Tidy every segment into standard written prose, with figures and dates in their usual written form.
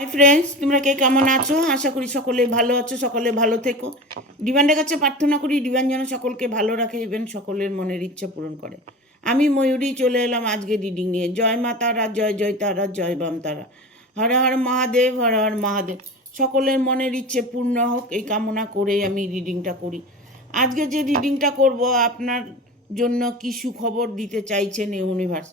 Hi friends, তোমরা কে কেমন আছো? আশা করি সকলে ভালো আছো, সকলে ভালো থেকো। ডিভাইনের কাছে প্রার্থনা করি ডিভাইন যেন সকলকে ভালো রাখে, ইভেন সকলের মনের ইচ্ছা পূরণ করে। আমি ময়ূরী চলে এলাম আজকে রিডিং নিয়ে। জয় মা তারা, জয় জয় তারা, জয় বাম তারা। হর হর মহাদেব, হর হর মহাদেব। সকলের মনের ইচ্ছে পূর্ণ হোক এই কামনা করেই আমি রিডিংটা করি। আজকে যে রিডিংটা করব, আপনার জন্য কি সুখবর দিতে চাইছেন ইউনিভার্স,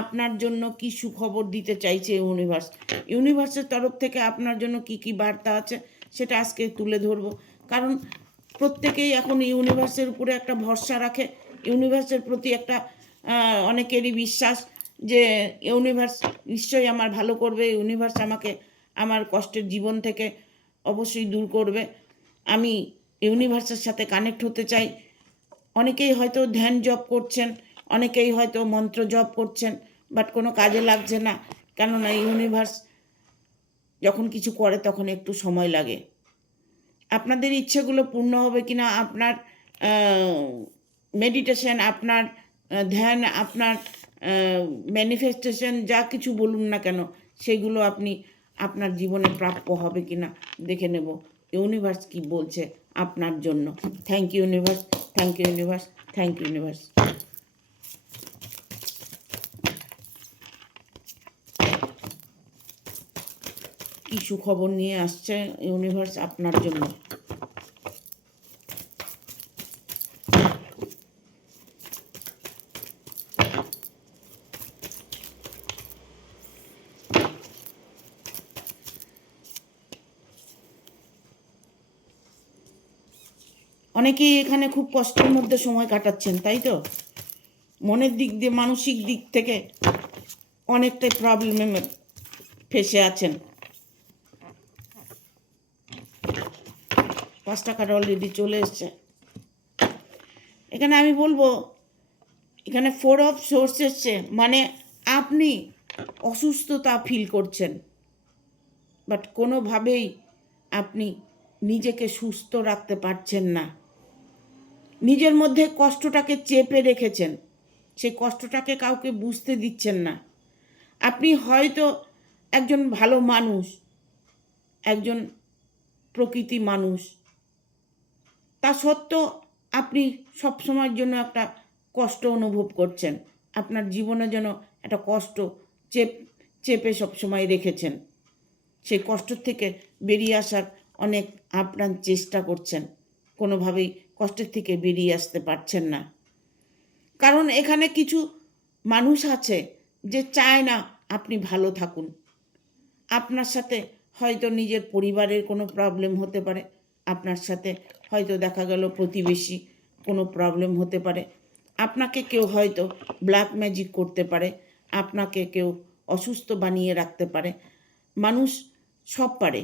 আপনার জন্য কি সুখবর দিতে চাইছে ইউনিভার্স, ইউনিভার্সের তরফ থেকে আপনার জন্য কি কি বার্তা আছে সেটা আজকে তুলে ধরবো। কারণ প্রত্যেকেই এখন ইউনিভার্সের উপরে একটা ভরসা রাখে, ইউনিভার্সের প্রতি একটা অনেকেরই বিশ্বাস যে ইউনিভার্স নিশ্চয়ই আমার ভালো করবে, ইউনিভার্স আমাকে আমার কষ্টের জীবন থেকে অবশ্যই দূর করবে। আমি ইউনিভার্সের সাথে কানেক্ট হতে চাই। অনেকেই হয়তো ধ্যান জপ করছেন, অনেকেই হয়তো মন্ত্র জপ করছেন, বাট কোনো কাজে লাগছে না। কেননা ইউনিভার্স যখন কিছু করে তখন একটু সময় লাগে। আপনাদের ইচ্ছেগুলো পূর্ণ হবে কিনা, আপনার মেডিটেশন, আপনার ধ্যান, আপনার ম্যানিফেস্টেশন, যা কিছু বলুন না কেন, সেগুলো আপনি আপনার জীবনে প্রাপ্য হবে কিনা দেখে নেব ইউনিভার্স কি বলছে আপনার জন্য। Thank you universe, thank you universe, thank you universe. কি সুখবর নিয়ে আসছে ইউনিভার্স আপনার জন্য। অনেকেই এখানে খুব কষ্টের মধ্যে সময় কাটাচ্ছেন, তাই তো? মনের দিক দিয়ে, মানসিক দিক থেকে অনেকটাই প্রবলেমে ফেসে আছেন। 5 টাকার অলরেডি চলে এসছে। এখানে আমি বলবো, এখানে 4 অফ সোর্স এসছে, মানে আপনি অসুস্থতা ফিল করছেন, বাট কোনোভাবেই আপনি নিজেকে সুস্থ রাখতে পারছেন না। নিজের মধ্যে কষ্টটাকে চেপে রেখেছেন, সেই কষ্টটাকে কাউকে বুঝতে দিচ্ছেন না। আপনি হয়তো একজন ভালো মানুষ, একজন প্রকৃতি মানুষ, তা সত্ত্বেও আপনি সবসময়ের জন্য একটা কষ্ট অনুভব করছেন। আপনার জীবনে যেন একটা কষ্ট চেপে সবসময় রেখেছেন। সেই কষ্ট থেকে বেরিয়ে আসার অনেক আপ্রাণ চেষ্টা করছেন, কোনোভাবেই কষ্টের থেকে বেরিয়ে আসতে পারছেন না। কারণ এখানে কিছু মানুষ আছে যে চায় না আপনি ভালো থাকুন। আপনার সাথে হয়তো নিজের পরিবারের কোনো প্রবলেম হতে পারে, আপনার সাথে হয়তো দেখা গেল প্রতিবেশী কোনো প্রবলেম হতে পারে, আপনাকে কেউ হয়তো ব্ল্যাক ম্যাজিক করতে পারে, আপনাকে কেউ অসুস্থ বানিয়ে রাখতে পারে। মানুষ সব পারে,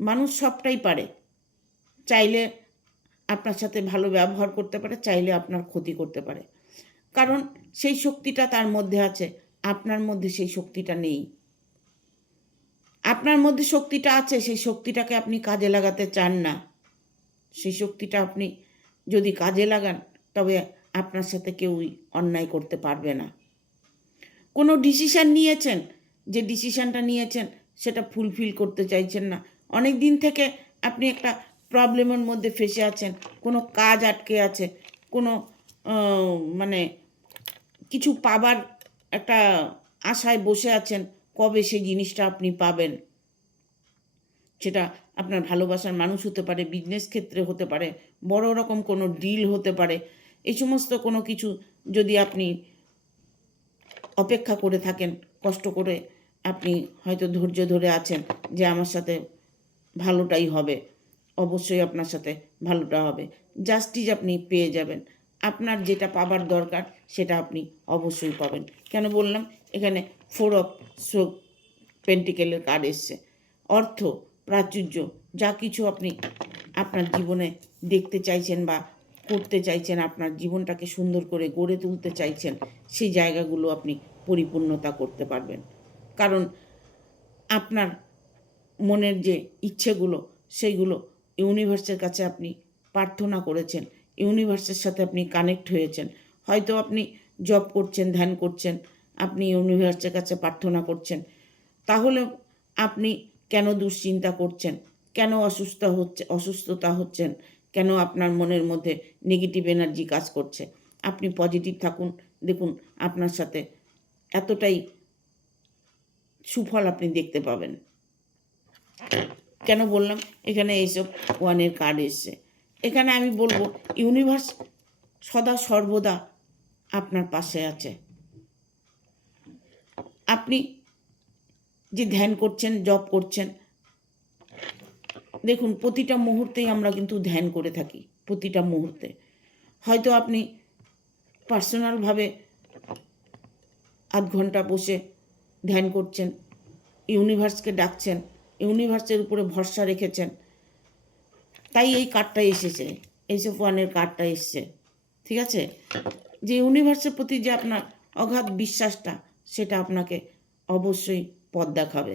মানুষ সবটাই পারে। চাইলে আপনার সাথে ভালো ব্যবহার করতে পারে, চাইলে আপনার ক্ষতি করতে পারে। কারণ সেই শক্তিটা তার মধ্যে আছে, আপনার মধ্যে সেই শক্তিটা নেই। আপনার মধ্যে শক্তিটা আছে, সেই শক্তিটাকে আপনি কাজে লাগাতে চান না। সেই শক্তিটা আপনি যদি কাজে লাগান, তবে আপনার সাথে কেউই অন্যায় করতে পারবে না। কোনো ডিসিশান নিয়েছেন, যে ডিসিশানটা নিয়েছেন সেটা ফুলফিল করতে চাইছেন না। অনেক দিন থেকে আপনি একটা প্রবলেমের মধ্যে ফেসে আছেন, কোনো কাজ আটকে আছে, কোনো মানে কিছু পাবার একটা আশায় বসে আছেন, কবে সেই জিনিসটা আপনি পাবেন। সেটা আপনার ভালোবাসার মানুষ হতে পারে, বিজনেস ক্ষেত্রে হতে পারে, বড় রকম কোনো ডিল হতে পারে। এই সমস্ত কোনো কিছু যদি আপনি অপেক্ষা করে থাকেন, কষ্ট করে আপনি হয়তো ধৈর্য ধরে আছেন যে আমার সাথে ভালোটাই হবে, অবশ্যই আপনার সাথে ভালোটা হবে, জাস্টিস আপনি পেয়ে যাবেন। আপনার যেটা পাবার দরকার সেটা আপনি অবশ্যই পাবেন। কেন বললাম, এখানে 4 অফ পেন্টিকেলের কার্ড এসছে। অর্থ, প্রাচুর্য, যা কিছু আপনি আপনার জীবনে দেখতে চাইছেন বা করতে চাইছেন, আপনার জীবনটাকে সুন্দর করে গড়ে তুলতে চাইছেন, সেই জায়গাগুলো আপনি পরিপূর্ণতা করতে পারবেন। কারণ আপনার মনের যে ইচ্ছেগুলো, সেইগুলো ইউনিভার্সের কাছে আপনি প্রার্থনা করেছেন, ইউনিভার্সের সাথে আপনি কানেক্ট হয়েছেন। হয়তো আপনি জব করছেন, ধ্যান করছেন, আপনি ইউনিভার্সের কাছে প্রার্থনা করছেন, তাহলে আপনি কেন দুশ্চিন্তা করছেন, কেন অসুস্থতা হচ্ছেন, কেন আপনার মনের মধ্যে নেগেটিভ এনার্জি কাজ করছে? আপনি পজিটিভ থাকুন, দেখুন আপনার সাথে এতটাই সুফল আপনি দেখতে পাবেন। কেন বললাম? এখানে এইসব ওয়ানের কার্ড এসছে। এখানে আমি বলবো ইউনিভার্স সদা সর্বদা আপনার পাশে আছে। আপনি যে ধ্যান করছেন, জপ করছেন, দেখুন প্রতিটা মুহূর্তেই আমরা কিন্তু ধ্যান করে থাকি, প্রতিটা মুহূর্তে। হয়তো আপনি পার্সোনালভাবে আধ ঘন্টা বসে ধ্যান করছেন, ইউনিভার্সকে ডাকছেন, ইউনিভার্সের উপরে ভরসা রেখেছেন, তাই এই কার্ডটা এসেছে, এইসব ওয়ানের কার্ডটা এসছে। ঠিক আছে? যে ইউনিভার্সের প্রতি যে আপনার অগাধ বিশ্বাসটা, সেটা আপনাকে অবশ্যই পথ দেখাবে।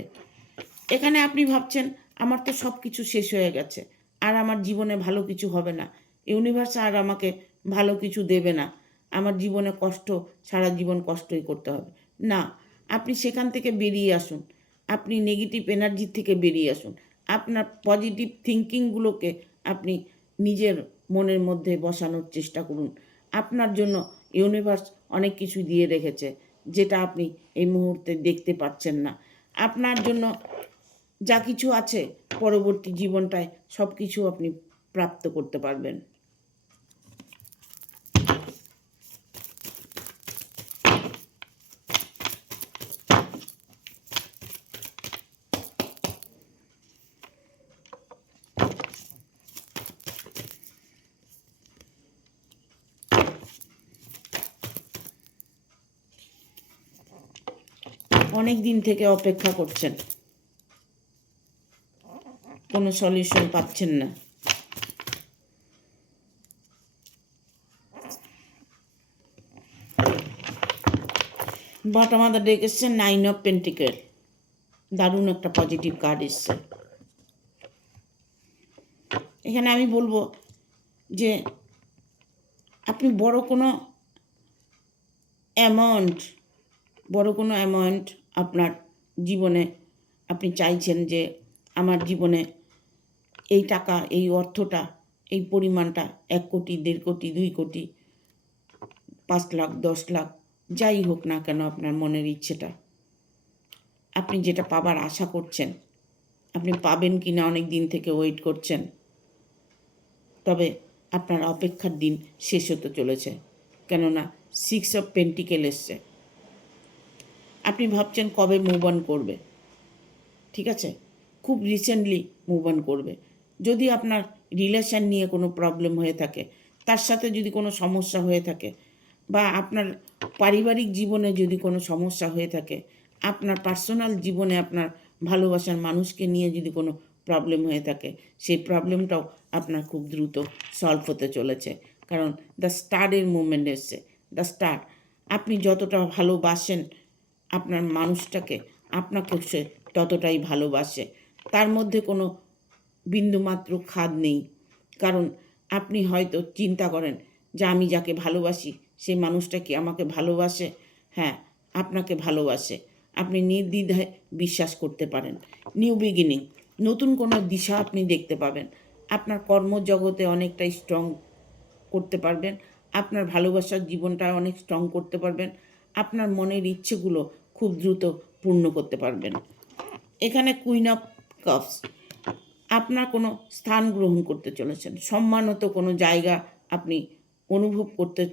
এখানে আপনি ভাবছেন আমার তো সব কিছু শেষ হয়ে গেছে, আর আমার জীবনে ভালো কিছু হবে না, ইউনিভার্স আর আমাকে ভালো কিছু দেবে না, আমার জীবনে কষ্ট, সারা জীবন কষ্টই করতে হবে। না, আপনি সেখান থেকে বেরিয়ে আসুন, আপনি নেগেটিভ এনার্জি থেকে বেরিয়ে আসুন, আপনার পজিটিভ থিঙ্কিংগুলোকে আপনি নিজের মনের মধ্যে বসানোর চেষ্টা করুন। আপনার জন্য ইউনিভার্স অনেক কিছু দিয়ে রেখেছে, যেটা আপনি এই মুহূর্তে দেখতে পাচ্ছেন না। আপনার জন্য যা কিছু আছে পরবর্তী জীবনটায় সব কিছু আপনি প্রাপ্ত করতে পারবেন। অনেক দিন থেকে অপেক্ষা করছেন, কোনো সলিউশন পাচ্ছেন না। বটম অফ দ্য ডেক এসছে 9 অফ পেন্টিকেল, দারুণ একটা পজিটিভ কার্ড এসছে। এখানে আমি বলবো যে আপনি বড় কোনো অ্যামাউন্ট আপনার জীবনে আপনি চাইছেন যে আমার জীবনে এই টাকা, এই অর্থটা, এই পরিমাণটা 1 কোটি, 1.5 কোটি, 2 কোটি, 5 লাখ, 10 লাখ, যাই হোক না কেন আপনার মনের ইচ্ছেটা, আপনি যেটা পাবার আশা করছেন, আপনি পাবেন কি না অনেক দিন থেকে ওয়েট করছেন, তবে আপনার অপেক্ষার দিন শেষ হতে চলেছে। কেননা 6 অফ পেন্টিকেল এসছে। আপনি ভাবছেন কবে মুভ অন করবে, ঠিক আছে? খুব রিসেন্টলি মুভ অন করবে। যদি আপনার রিলেশন নিয়ে কোনো প্রবলেম হয়ে থাকে, তার সাথে যদি কোনো সমস্যা হয়ে থাকে, বা আপনার পারিবারিক জীবনে যদি কোনো সমস্যা হয়ে থাকে, আপনার পার্সোনাল জীবনে আপনার ভালোবাসার মানুষকে নিয়ে যদি কোনো প্রবলেম হয়ে থাকে, সেই প্রবলেমটাও আপনার খুব দ্রুত সলভ হতে চলেছে। কারণ দ্য স্টারের মুভমেন্ট এসছে। দ্য স্টার, আপনি যতটা ভালোবাসেন আপনার মানুষটাকে, আপনাকেও সে ততটাই ভালোবাসে। তার মধ্যে কোনো বিন্দুমাত্র খাদ নেই। কারণ আপনি হয়তো চিন্তা করেন যে আমি যাকে ভালোবাসি সেই মানুষটা কি আমাকে ভালোবাসে? হ্যাঁ, আপনাকে ভালোবাসে। আপনি নির্দ্বিধায় বিশ্বাস করতে পারেন। নিউ বিগিনিং, নতুন কোনো দিশা আপনি দেখতে পাবেন। আপনার কর্মজগতে অনেকটাই স্ট্রং করতে পারবেন, আপনার ভালোবাসার জীবনটা অনেক স্ট্রং করতে পারবেন, আপনার মনের ইচ্ছেগুলো খুব দ্রুত পূর্ণ করতে পারবেন। এখানে কুইন অফ কাপস, আপনার কোনো স্থান গ্রহণ করতে চলেছেন, সম্মানিত কোনো জায়গা আপনি অনুভব করতে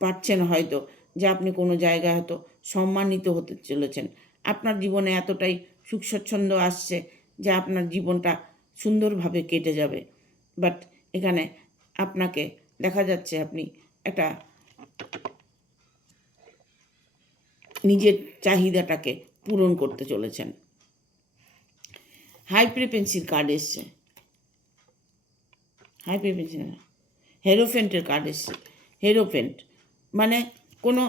পারছেন হয়তো, যে আপনি কোনো জায়গায় হয়তো সম্মানিত হতে চলেছেন। আপনার জীবনে এতটাই সুখ স্বচ্ছন্দ আসছে যে আপনার জীবনটা সুন্দরভাবে কেটে যাবে। বাট এখানে আপনাকে দেখা যাচ্ছে আপনি একটা নিজের চাহিদাটাকে পূরণ করতে চলেছেন। হাই ফ্রিকোয়েন্সির কার্ড এসছে, হাই ফ্রিকোয়েন্সি না, হেরোফেন্টের কার্ড এসছে। হেরোফেন্ট মানে কোনো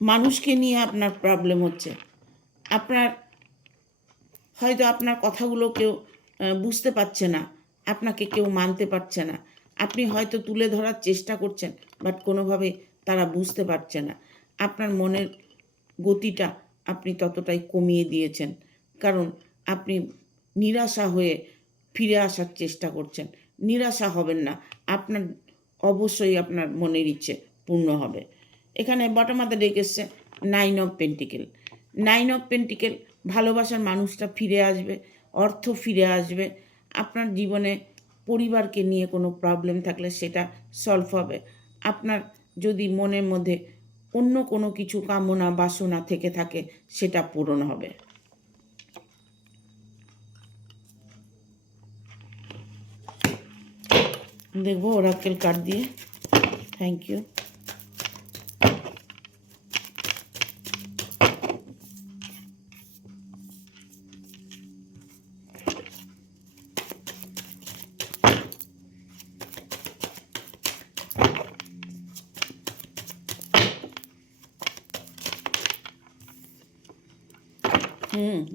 মানুষকে নিয়ে আপনার প্রবলেম হচ্ছে, আপনার হয়তো আপনার কথাগুলো কেউ বুঝতে পারছে না, আপনাকে কেউ মানতে পারছে না, আপনি হয়তো তুলে ধরার চেষ্টা করছেন, বাট কোনোভাবে তারা বুঝতে পারছে না। আপনার মনের গতিটা আপনি ততটাই কমিয়ে দিয়েছেন, কারণ আপনি নিরাশা হয়ে ফিরে আসার চেষ্টা করছেন। নিরাশা হবেন না, আপনার অবশ্যই আপনার মনের ইচ্ছে পূর্ণ হবে। এখানে বটম অফ দ্য ডেক এসছে 9 অফ পেন্টিকেল। 9 অফ পেন্টিকেল, ভালোবাসার মানুষটা ফিরে আসবে, অর্থ ফিরে আসবে, আপনার জীবনে পরিবারকে নিয়ে কোনো প্রবলেম থাকলে সেটা সলভ হবে, আপনার যদি মনের মধ্যে অন্য কোনো কিছু কামনা বাসনা থেকে থাকে সেটা পূরণ হবে। দেখবো ওরাকেল কার্ড দিয়ে। Thank you.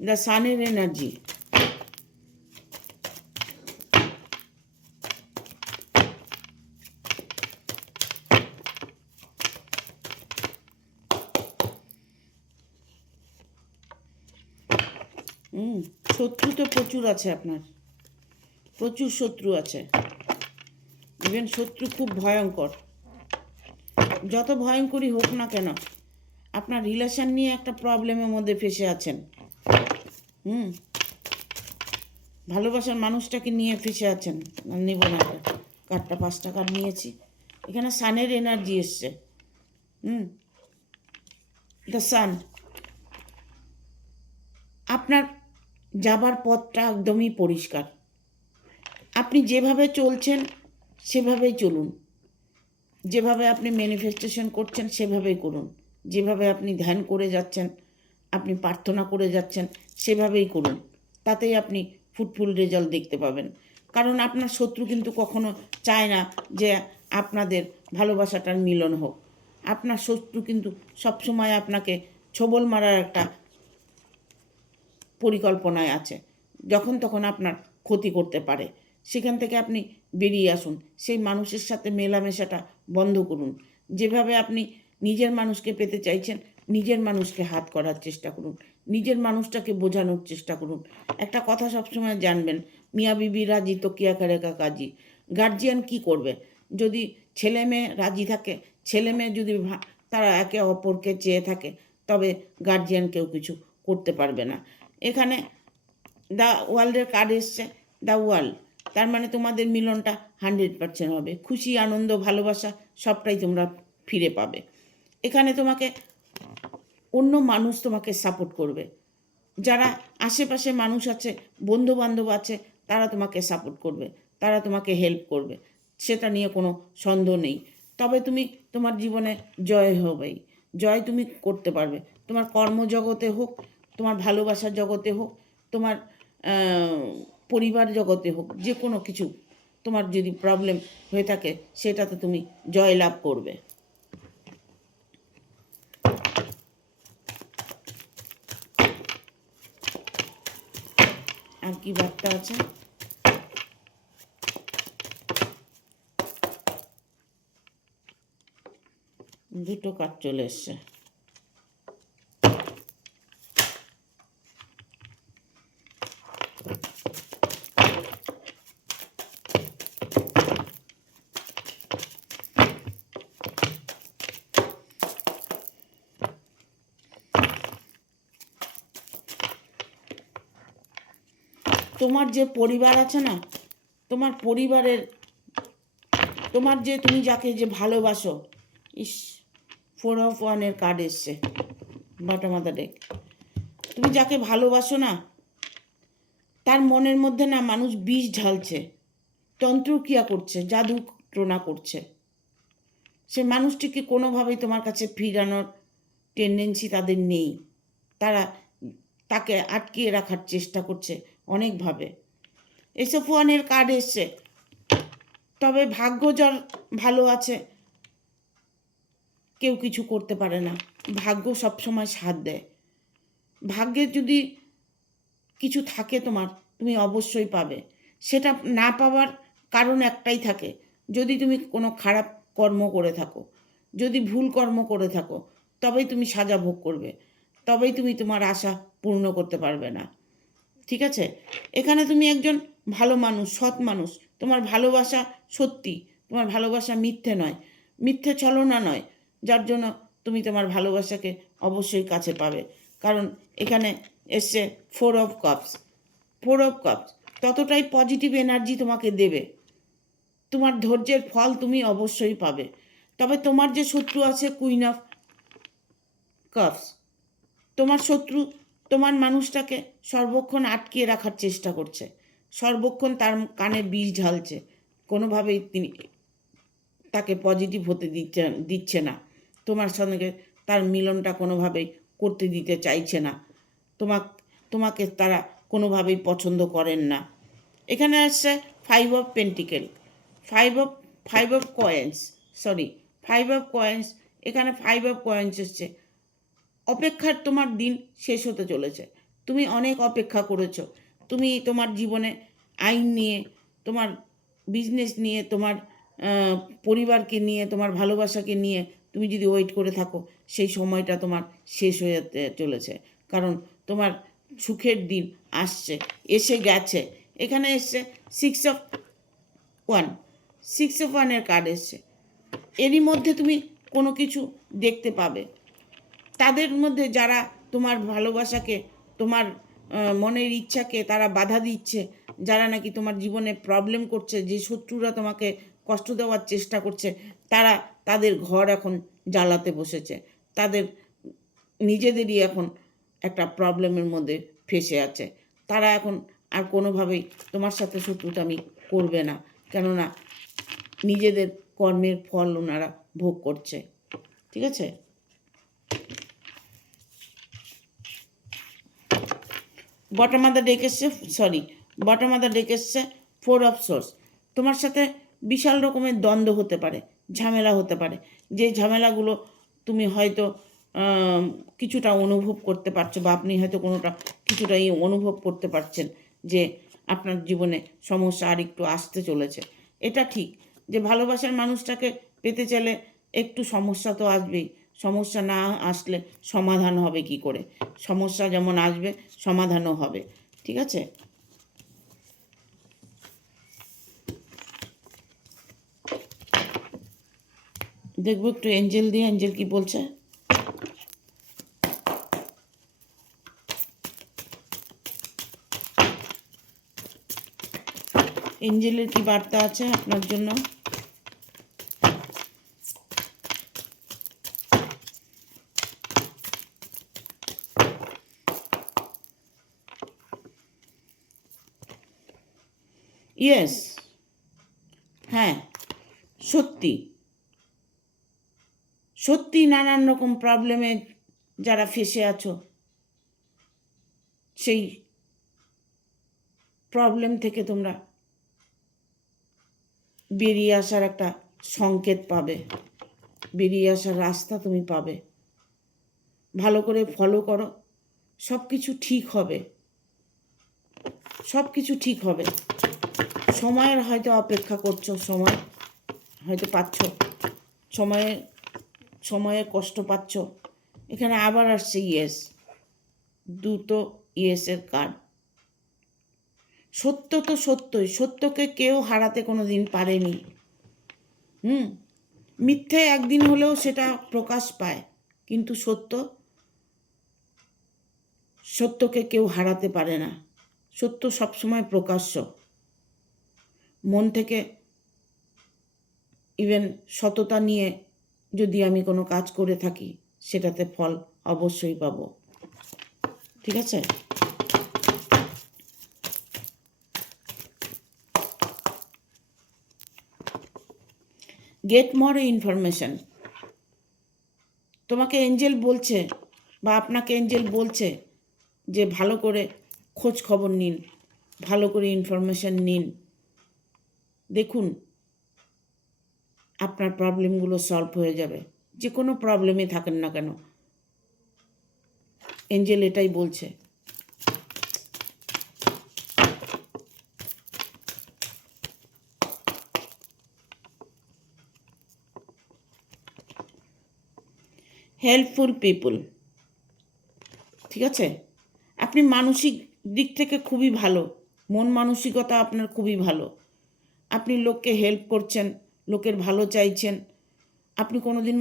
দ্য সানের এনার্জি। শত্রু তো প্রচুর আছে, আপনার প্রচুর শত্রু আছে। ইভেন শত্রু খুব ভয়ঙ্কর। যত ভয়ঙ্করই হোক না কেন, আপনার রিলেশন নিয়ে একটা প্রবলেমের মধ্যে ফেসে আছেন। ভালোবাসার মানুষটাকে নিয়ে ফেসে আছেন। নেব না, কার্ডটা 5টা কার্ড নিয়েছি। এখানে সানের এনার্জি এসছে। The sun. আপনার যাবার পথটা একদমই পরিষ্কার। আপনি যেভাবে চলছেন সেভাবেই চলুন, যেভাবে আপনি ম্যানিফেস্টেশন করছেন সেভাবেই করুন, যেভাবে আপনি ধ্যান করে যাচ্ছেন, আপনি প্রার্থনা করে যাচ্ছেন সেভাবেই করুন, তাতেই আপনি ফ্রুটফুল রেজাল্ট দেখতে পাবেন। কারণ আপনার শত্রু কিন্তু কখনো চায় না যে আপনাদের ভালোবাসাটার মিলন হোক। আপনার শত্রু কিন্তু সবসময় আপনাকে ছোবল মারার একটা পরিকল্পনায় আছে, যখন তখন আপনার ক্ষতি করতে পারে। সেখান থেকে আপনি বেরিয়ে আসুন, সেই মানুষের সাথে মেলামেশাটা বন্ধ করুন। যেভাবে আপনি নিজের মানুষকে পেতে চাইছেন, নিজের মানুষকে হাত করার চেষ্টা করুন, নিজের মানুষটাকে বোঝানোর চেষ্টা করুন। একটা কথা সবসময় জানবেন, মিয়া বিবি রাজি তো কিয়া করে কাজী। গার্জিয়ান কি করবে? যদি ছেলে মেয়ে রাজি থাকে, ছেলে মেয়ে যদি তারা একে অপরকে চেয়ে থাকে, তবে গার্জিয়ান কেউ কিছু করতে পারবে না। এখানে দ্য ওয়ার্ল্ডের কার্ড এসছে, দ্য ওয়ার্ল্ড। তার মানে তোমাদের মিলনটা 100% হবে। খুশি, আনন্দ, ভালোবাসা সবটাই তোমরা ফিরে পাবে। এখানে তোমাকে অন্য মানুষ তোমাকে সাপোর্ট করবে। যারা আশেপাশে মানুষ আছে, বন্ধুবান্ধব আছে, তারা তোমাকে সাপোর্ট করবে, তারা তোমাকে হেল্প করবে, সেটা নিয়ে কোনো সন্দেহ নেই। তবে তুমি তোমার জীবনে জয় হবেই, জয় তুমি করতে পারবে। তোমার কর্মজগতে হোক, তোমার ভালোবাসার জগতে হোক, তোমার পরিবার জগতে হোক, যে কোনো কিছু তোমার যদি প্রবলেম হয়ে থাকে সেটাতে তুমি জয় লাভ করবে। আর কি বার্তা আছে? দুটো কার্ড চলে এসছে। তোমার যে পরিবার আছে না, তোমার পরিবারের, তোমার যে তুমি যাকে যে ভালোবাসো, ইস 4 of Wands কার্ড এসছে বটম অফ দ্য ডেক। তুমি যাকে ভালোবাসো না, তার মনের মধ্যে না মানুষ বিষ ঢালছে, তন্ত্রক্রিয়া করছে, জাদু টোনা করছে। সে মানুষটিকে কোনোভাবেই তোমার কাছে ফিরানোর টেন্ডেন্সি তাদের নেই। তারা তাকে আটকিয়ে রাখার চেষ্টা করছে অনেকভাবে। এসব ওয়ানের কার্ড এসছে। তবে ভাগ্য যার ভালো আছে, কেউ কিছু করতে পারে না। ভাগ্য সবসময় সাথ দেয়। ভাগ্যের যদি কিছু থাকে তোমার, তুমি অবশ্যই পাবে। সেটা না পাওয়ার কারণ একটাই থাকে, যদি তুমি কোনো খারাপ কর্ম করে থাকো, যদি ভুল কর্ম করে থাকো, তবেই তুমি সাজা ভোগ করবে, তবেই তুমি তোমার আশা পূর্ণ করতে পারবে না। ঠিক আছে? এখানে তুমি একজন ভালো মানুষ, সৎ মানুষ। তোমার ভালোবাসা সত্যি, তোমার ভালোবাসা মিথ্যে নয়, মিথ্যে ছলনা নয়, যার জন্য তুমি তোমার ভালোবাসাকে অবশ্যই কাছে পাবে। কারণ এখানে এসছে 4 অফ কাপস। 4 অফ কাপস ততটাই পজিটিভ এনার্জি তোমাকে দেবে। তোমার ধৈর্যের ফল তুমি অবশ্যই পাবে। তবে তোমার যে শত্রু আছে, কুইন অফ কাপস, তোমার শত্রু তোমার মানুষটাকে সর্বক্ষণ আটকিয়ে রাখার চেষ্টা করছে, সর্বক্ষণ তার কানে বিষ ঢালছে, কোনোভাবেই তিনি তাকে পজিটিভ হতে দিচ্ছে না, তোমার সঙ্গে তার মিলনটা কোনোভাবেই করতে দিতে চাইছে না, তোমাকে তারা কোনোভাবেই পছন্দ করেন না। এখানে আসছে 5 of pentacle, five of five of coins, sorry 5 of coins. এখানে 5 অফ কয়েন্স এসছে। অপেক্ষার তোমার দিন শেষ হতে চলেছে। তুমি অনেক অপেক্ষা করেছো। তুমি তোমার জীবনে আইন নিয়ে, তোমার বিজনেস নিয়ে, তোমার পরিবারকে নিয়ে, তোমার ভালোবাসাকে নিয়ে তুমি যদি ওয়েট করে থাকো, সেই সময়টা তোমার শেষ হয়ে যেতে চলেছে। কারণ তোমার সুখের দিন আসছে, এসে গেছে। এখানে এসছে 6 অফ 1, 6 অফ 1-এর কার্ড এসছে। এরই মধ্যে তুমি কোনো কিছু দেখতে পাবে। তাদের মধ্যে যারা তোমার ভালোবাসাকে, তোমার মনের ইচ্ছাকে তারা বাধা দিচ্ছে, যারা নাকি তোমার জীবনে প্রবলেম করছে, যে শত্রুরা তোমাকে কষ্ট দেওয়ার চেষ্টা করছে, তারা তাদের ঘর এখন জ্বালাতে বসেছে। তাদের নিজেদেরই এখন একটা প্রবলেমের মধ্যে ফেঁসে আছে। তারা এখন আর কোনোভাবেই তোমার সাথে শত্রুতামি করবে না, কেননা নিজেদের কর্মের ফল ওনারা ভোগ করছে। ঠিক আছে? বটম অফ দ্য ডেক এসছে, বটম অফ দ্য ডেক এসছে 4 অফ সোর্স। তোমার সাথে বিশাল রকমের দ্বন্দ্ব হতে পারে, ঝামেলা হতে পারে, যে ঝামেলাগুলো তুমি হয়তো কিছুটা অনুভব করতে পারছো, বা আপনি হয়তো কিছুটা অনুভব করতে পারছেন যে আপনার জীবনে সমস্যা আর একটু আসতে চলেছে। এটা ঠিক যে ভালোবাসার মানুষটাকে পেতে চাইলে একটু সমস্যা তো আসবেই। সমস্যা না আসলে সমাধান হবে কি করে? সমস্যা যেমন আসবে, সমাধানও হবে। ঠিক আছে? দেখবো একটু এঞ্জেল দিয়ে, এঞ্জেল কি বলছে। এঞ্জেলের কি বার্তা আছে আপনার জন্য? ইয়েস, হ্যাঁ, সত্যি সত্যি নানান রকম প্রবলেমে যারা ফেসে আছো, সেই প্রবলেম থেকে তোমরা বেরিয়ে আসার একটা সংকেত পাবে, বেরিয়ে আসার রাস্তা তুমি পাবে। ভালো করে ফলো করো, সব কিছু ঠিক হবে, সব কিছু ঠিক হবে। সময়ের হয়তো অপেক্ষা করছো, সময় হয়তো পাচ্ছ, সময়ে কষ্ট পাচ্ছ। এখানে আবার আসছে ইয়েস, দুটো ইয়েসের কার্ড। সত্য তো সত্যই, সত্যকে কেউ হারাতে কোনো দিন পারেনি। মিথ্যে একদিন হলেও সেটা প্রকাশ পায়, কিন্তু সত্যকে কেউ হারাতে পারে না। সত্য সবসময় প্রকাশ্য। মন থেকে ইভেন সততা নিয়ে যদি আমি কোনো কাজ করে থাকি, সেটাতে ফল অবশ্যই পাব। ঠিক আছে? Get more information. তোমাকে এঞ্জেল বলছে, বা আপনাকে এঞ্জেল বলছে যে ভালো করে খোঁজ খবর নিন, ভালো করে ইনফরমেশন নিন। দেখুন আপনার প্রবলেমগুলো সলভ হয়ে যাবে, যে কোনো প্রবলেমে থাকেন না কেন। এঞ্জেল এটাই বলছে। হেল্পফুল পিপুল। ঠিক আছে? আপনি মানসিক দিক থেকে খুবই ভালো, মন মানসিকতা আপনার খুবই ভালো। আপনি লোককে হেল্প করছেন, লোকের ভালো চাইছেন। আপনি কোনো দিন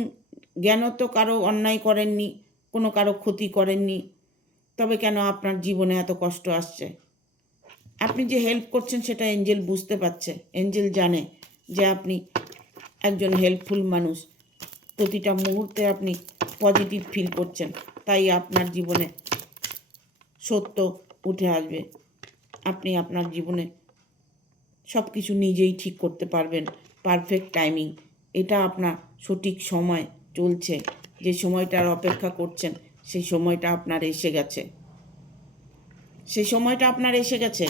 জ্ঞানত কারো অন্যায় করেননি, কোনো কারো ক্ষতি করেননি, তবে কেন আপনার জীবনে এত কষ্ট আসছে? আপনি যে হেল্প করছেন সেটা এঞ্জেল বুঝতে পারছে, এঞ্জেল জানে যে আপনি একজন হেল্পফুল মানুষ, প্রতিটা মুহূর্তে আপনি পজিটিভ ফিল করছেন, তাই আপনার জীবনে সত্য উঠে আসবে। আপনি আপনার জীবনে সব কিছু নিজেই ঠিক করতে পারবেন, পারফেক্ট টাইমিং। এটা আপনার সঠিক সময় চলছে, যে সময়টার অপেক্ষা করছেন সেই সময়টা আপনার এসে গেছে, সেই সময়টা আপনার এসে গেছে।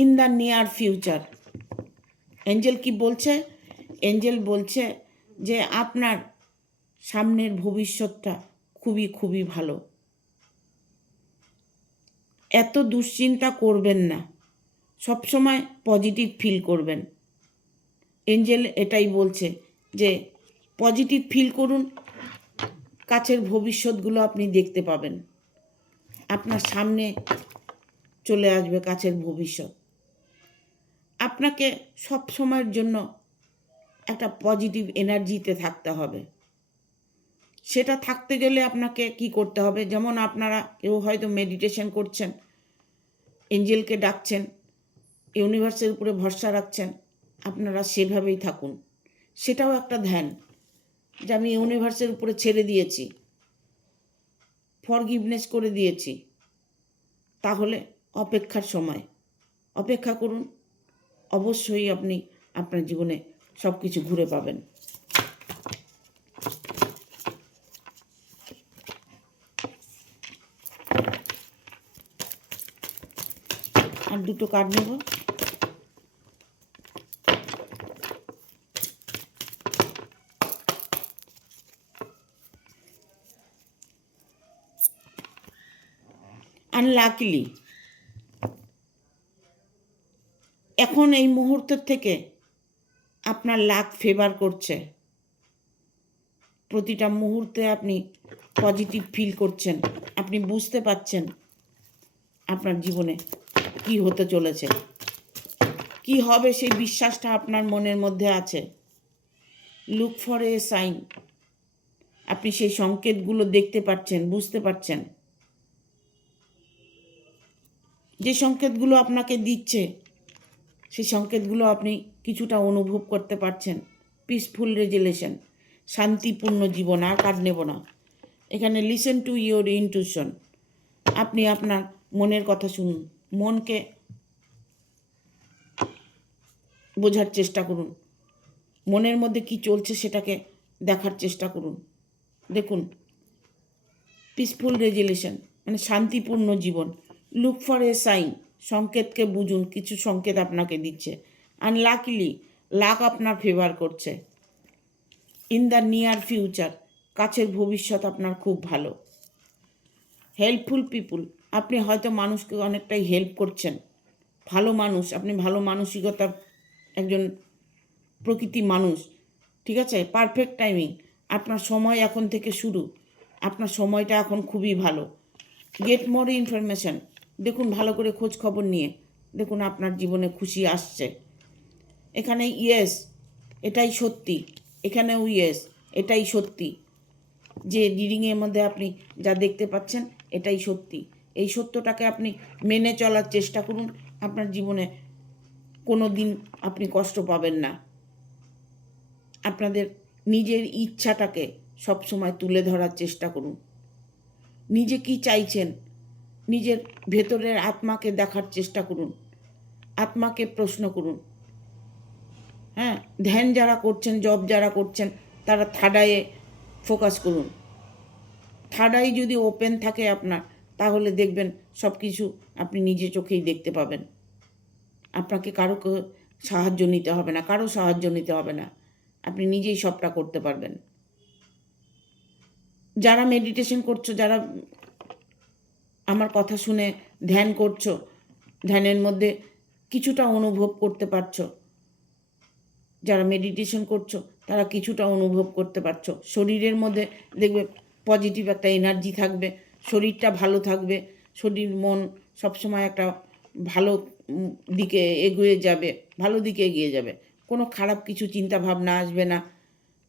In the near future, Angel কি বলছে? এঞ্জেল বলছে যে আপনার সামনের ভবিষ্যৎটা খুবই খুবই ভালো। এত দুশ্চিন্তা করবেন না, সবসময় পজিটিভ ফিল করবেন। এঞ্জেল এটাই বলছে যে পজিটিভ ফিল করুন, কাছের ভবিষ্যৎগুলো আপনি দেখতে পাবেন, আপনার সামনে চলে আসবে কাছের ভবিষ্যৎ। আপনাকে সব সময়ের জন্য একটা পজিটিভ এনার্জিতে থাকতে হবে। সেটা থাকতে গেলে আপনাকে কি করতে হবে? যেমন আপনারা কেউ হয়তো মেডিটেশন করছেন, এঞ্জেলকে ডাকছেন, ইউনিভার্সের উপরে ভরসা রাখছেন, আপনারা সেভাবেই থাকুন। সেটাও একটা ধ্যান, যে আমি ইউনিভার্সের উপরে ছেড়ে দিয়েছি, ফরগিভনেস করে দিয়েছি। তাহলে অপেক্ষার সময়, অপেক্ষা করুন, অবশ্যই আপনি আপনার জীবনে সব কিছু ঘুরে পাবেন। আর দুটো কার্ড নেব। আনলাকিলি, এখন এই মুহূর্তের থেকে আপনার লাক ফেভার করছে। প্রতিটা মুহূর্তে আপনি পজিটিভ ফিল করছেন, আপনি বুঝতে পারছেন আপনার জীবনে কি হতে চলেছে, কি হবে সেই বিশ্বাসটা আপনার মনের মধ্যে আছে। লুক ফর এ সাইন, আপনি সেই সংকেতগুলো দেখতে পাচ্ছেন, বুঝতে পারছেন। যে সংকেতগুলো আপনাকে দিচ্ছে সেই সংকেতগুলো আপনি কিছুটা অনুভব করতে পারছেন। পিসফুল রেজুলেশন, শান্তিপূর্ণ জীবন। আর কার্ড নেব না এখানে। লিসেন টু ইয়োর ইনটিউশন, আপনি আপনার মনের কথা শুনুন, মনকে বোঝার চেষ্টা করুন, মনের মধ্যে কি চলছে সেটাকে দেখার চেষ্টা করুন। দেখুন, পিসফুল রেজুলেশন মানে শান্তিপূর্ণ জীবন। লুক ফর এ সাইন, সংকেতকে বুঝুন, কিছু সংকেত আপনাকে দিচ্ছে। আনলাকিলি, লাক আপনার ফেভার করছে। ইন দ্য নিয়ার ফিউচার, কাছের ভবিষ্যৎ আপনার খুব ভালো। হেল্পফুল পিপুল, আপনি হয়তো মানুষকে অনেকটাই হেল্প করছেন, ভালো মানুষ, আপনি ভালো মানসিকতা একজন প্রকৃতি মানুষ, ঠিক আছে। পারফেক্ট টাইমিং, আপনার সময় এখন থেকে শুরু, আপনার সময়টা এখন খুবই ভালো। গেট মোর ইনফরমেশান, দেখুন ভালো করে খোঁজ খবর নিয়ে দেখুন আপনার জীবনে খুশি আসছে। এখানে ইয়েস, এটাই সত্যি, এখানেও ইয়েস, এটাই সত্যি। যে রিডিংয়ের মধ্যে আপনি যা দেখতে পাচ্ছেন এটাই সত্যি। এই সত্যটাকে আপনি মেনে চলার চেষ্টা করুন, আপনার জীবনে কোনো দিন আপনি কষ্ট পাবেন না। আপনাদের নিজের ইচ্ছাটাকে সবসময় তুলে ধরার চেষ্টা করুন। নিজে কি চাইছেন, নিজের ভেতরের আত্মাকে দেখার চেষ্টা করুন, আত্মাকে প্রশ্ন করুন। হ্যাঁ, ধ্যান যারা করছেন, জব যারা করছেন, তারা থার্ড আইয়ে ফোকাস করুন। থার্ড আই যদি ওপেন থাকে আপনার, তাহলে দেখবেন সব কিছু আপনি নিজে চোখেই দেখতে পাবেন। আপনাকে কারো সাহায্য নিতে হবে না, কারো সাহায্য নিতে হবে না, আপনি নিজেই সবটা করতে পারবেন। যারা মেডিটেশন করছো, যারা আমার কথা শুনে ধ্যান করছো, ধ্যানের মধ্যে কিছুটা অনুভব করতে পারছো, যারা মেডিটেশন করছো তারা কিছুটা অনুভব করতে পারছো। শরীরের মধ্যে দেখবে পজিটিভ একটা এনার্জি থাকবে, শরীরটা ভালো থাকবে, শরীর মন সবসময় একটা ভালো দিকে এগিয়ে যাবে, ভালো দিকে এগিয়ে যাবে। কোনো খারাপ কিছু চিন্তা ভাবনা আসবে না,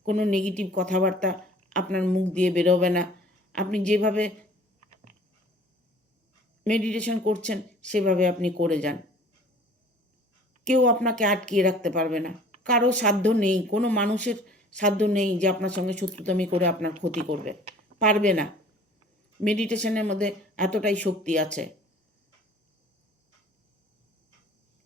কোনো নেগেটিভ কথাবার্তা আপনার মুখ দিয়ে বেরোবে না। আপনি যেভাবে মেডিটেশন করছেন সেভাবে আপনি করে যান। কেউ আপনাকে আটকিয়ে রাখতে পারবে না, কারো সাধ্য নেই, কোনো মানুষের সাধ্য নেই যে আপনার সঙ্গে শত্রুতামি করে আপনার ক্ষতি করবে, পারবে না। মেডিটেশনের মধ্যে এতটাই শক্তি আছে।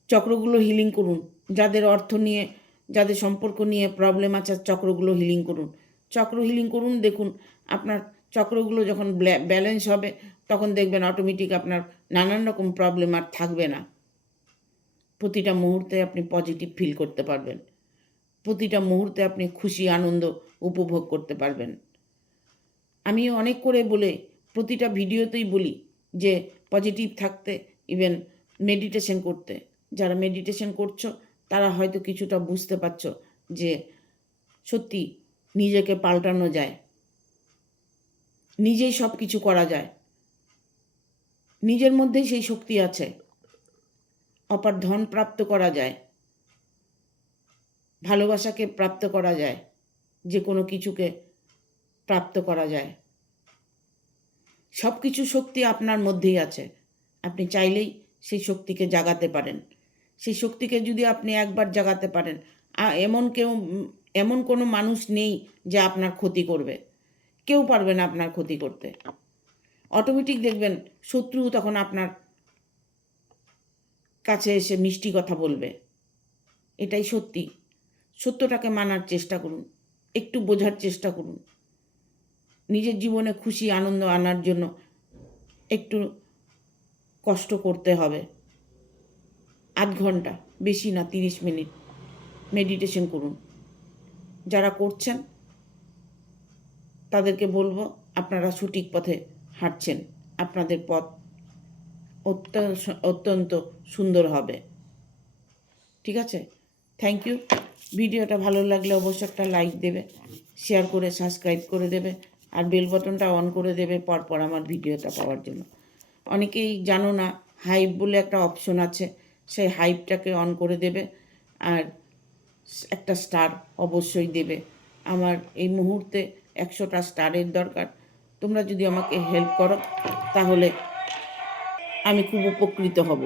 চক্রগুলো হিলিং করুন, যাদের অর্থ নিয়ে, যাদের সম্পর্ক নিয়ে প্রবলেম আছে, চক্রগুলো হিলিং করুন, চক্র হিলিং করুন। দেখুন আপনার চক্রগুলো যখন ব্যালেন্স হবে তখন দেখবেন অটোমেটিক আপনার নানান রকম প্রবলেম আর থাকবে না। প্রতিটা মুহূর্তে আপনি পজিটিভ ফিল করতে পারবেন, প্রতিটা মুহূর্তে আপনি খুশি আনন্দ উপভোগ করতে পারবেন। আমি অনেক করে বলে প্রতিটা ভিডিওতেই বলি যে পজিটিভ থাকতে, ইভেন মেডিটেশন করতে। যারা মেডিটেশন করছো তারা হয়তো কিছুটা বুঝতে পারছো যে সত্যি নিজেকে পাল্টানো যায়, নিজেই সব কিছু করা যায়, নিজের মধ্যেই সেই শক্তি আছে। অপার ধন প্রাপ্ত করা যায়, ভালোবাসাকে প্রাপ্ত করা যায়, যে কোনো কিছুকে প্রাপ্ত করা যায়। সব কিছু শক্তি আপনার মধ্যেই আছে, আপনি চাইলেই সেই শক্তিকে জাগাতে পারেন। সেই শক্তিকে যদি আপনি একবার জাগাতে পারেন, এমন কোনো মানুষ নেই যে আপনার ক্ষতি করবে, কেউ পারবে না আপনার ক্ষতি করতে। অটোমেটিক দেখবেন শত্রু তখন আপনার কাছে এসে মিষ্টি কথা বলবে। এটাই সত্যি। সত্যটাকে মানার চেষ্টা করুন, একটু বোঝার চেষ্টা করুন। নিজের জীবনে খুশি আনন্দ আনার জন্য একটু কষ্ট করতে হবে। আধ ঘন্টা, বেশি না, 30 মিনিট মেডিটেশন করুন। যারা করছেন তাদেরকে বলবো আপনারা সঠিক পথে হাঁটছেন, আপনাদের পথ অত্যন্ত সুন্দর হবে। ঠিক আছে, থ্যাংক ইউ। ভিডিওটা ভালো লাগলে অবশ্যই একটা লাইক দেবে, শেয়ার করে সাবস্ক্রাইব করে দেবে, আর বেল বাটনটা অন করে দেবে পরপর আমার ভিডিওটা পাওয়ার জন্য। অনেকেই জানো না, হাইপ বলে একটা অপশন আছে, সেই হাইপটাকে অন করে দেবে, আর একটা স্টার অবশ্যই দেবে। আমার এই মুহূর্তে 100টা স্টারের দরকার। তোমরা যদি আমাকে হেল্প করো তাহলে আমি খুব উপকৃত হব।